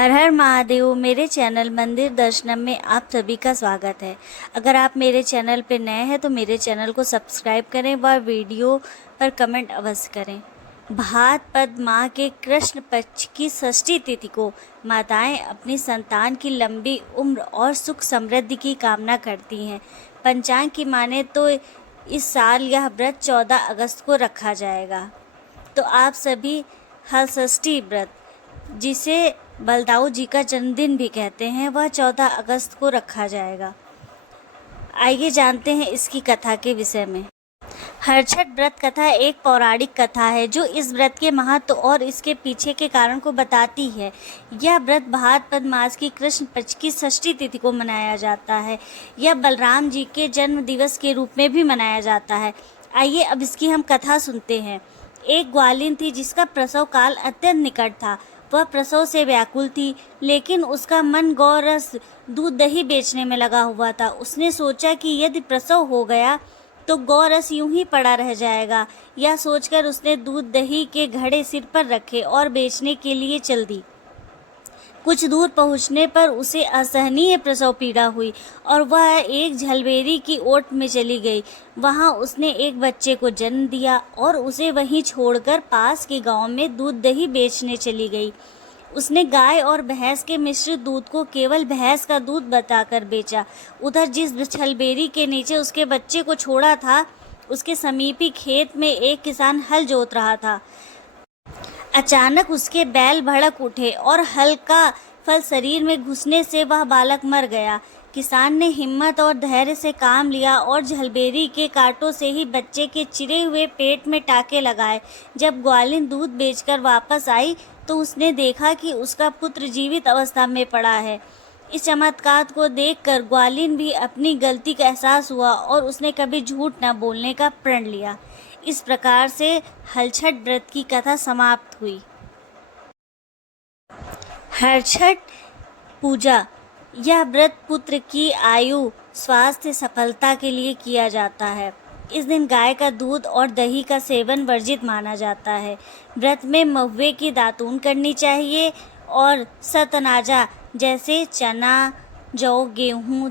हर हर महादेव। मेरे चैनल मंदिर दर्शनम में आप सभी का स्वागत है। अगर आप मेरे चैनल पर नए हैं तो मेरे चैनल को सब्सक्राइब करें व वीडियो पर कमेंट अवश्य करें। भाद्रपद माह के कृष्ण पक्ष की षष्ठी तिथि को माताएं अपनी संतान की लंबी उम्र और सुख समृद्धि की कामना करती हैं। पंचांग की माने तो इस साल यह व्रत 14 अगस्त को रखा जाएगा। तो आप सभी हलषष्ठी व्रत, जिसे बलदाऊ जी का जन्मदिन भी कहते हैं, वह 14 अगस्त को रखा जाएगा। आइए जानते हैं इसकी कथा के विषय में। हरछठ व्रत कथा एक पौराणिक कथा है जो इस व्रत के महत्व और इसके पीछे के कारण को बताती है। यह व्रत भाद्रपद मास की कृष्ण पक्ष की षष्ठी तिथि को मनाया जाता है। यह बलराम जी के जन्म दिवस के रूप में भी मनाया जाता है। आइए अब इसकी हम कथा सुनते हैं। एक ग्वालिन थी जिसका प्रसव काल अत्यंत निकट था। वह प्रसव से व्याकुल थी, लेकिन उसका मन गौरस दूध दही बेचने में लगा हुआ था। उसने सोचा कि यदि प्रसव हो गया तो गौरस यूं ही पड़ा रह जाएगा। यह सोचकर उसने दूध दही के घड़े सिर पर रखे और बेचने के लिए चल दी। कुछ दूर पहुंचने पर उसे असहनीय प्रसव पीड़ा हुई और वह एक झलबेरी की ओट में चली गई। वहां उसने एक बच्चे को जन्म दिया और उसे वहीं छोड़कर पास के गांव में दूध दही बेचने चली गई। उसने गाय और भैंस के मिश्रित दूध को केवल भैंस का दूध बताकर बेचा। उधर जिस झलबेरी के नीचे उसके बच्चे को छोड़ा था, उसके समीपी खेत में एक किसान हल जोत रहा था। अचानक उसके बैल भड़क उठे और हल का फल शरीर में घुसने से वह बालक मर गया। किसान ने हिम्मत और धैर्य से काम लिया और झलबेरी के कांटों से ही बच्चे के चिरे हुए पेट में टाके लगाए। जब ग्वालिन दूध बेचकर वापस आई तो उसने देखा कि उसका पुत्र जीवित अवस्था में पड़ा है। इस चमत्कार को देखकर ग्वालिन भी अपनी गलती का एहसास हुआ और उसने कभी झूठ न बोलने का प्रण लिया। इस प्रकार से हलछठ व्रत की कथा समाप्त हुई। हरछठ पूजा, यह व्रत पुत्र की आयु, स्वास्थ्य, सफलता के लिए किया जाता है। इस दिन गाय का दूध और दही का सेवन वर्जित माना जाता है। व्रत में महुए की दातून करनी चाहिए और सतनाजा जैसे चना, जौ, गेहूँ,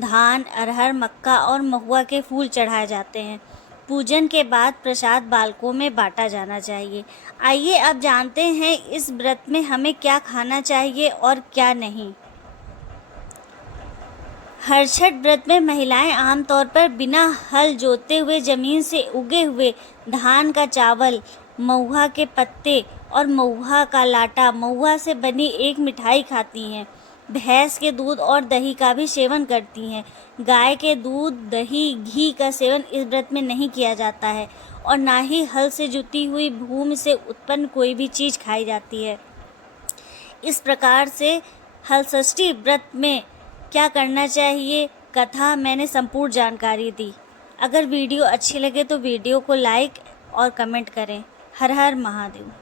धान, अरहर, मक्का और महुआ के फूल चढ़ाए जाते हैं। पूजन के बाद प्रसाद बालकों में बांटा जाना चाहिए। आइए अब जानते हैं इस व्रत में हमें क्या खाना चाहिए और क्या नहीं। हरछठ व्रत में महिलाएं आमतौर पर बिना हल जोते हुए जमीन से उगे हुए धान का चावल, महुआ के पत्ते और महुआ का लाटा, महुआ से बनी एक मिठाई खाती हैं। भैंस के दूध और दही का भी सेवन करती हैं। गाय के दूध, दही, घी का सेवन इस व्रत में नहीं किया जाता है और ना ही हल से जुती हुई भूमि से उत्पन्न कोई भी चीज़ खाई जाती है। इस प्रकार से हलषष्ठी व्रत में क्या करना चाहिए, कथा मैंने संपूर्ण जानकारी दी। अगर वीडियो अच्छी लगे तो वीडियो को लाइक और कमेंट करें। हर हर महादेव।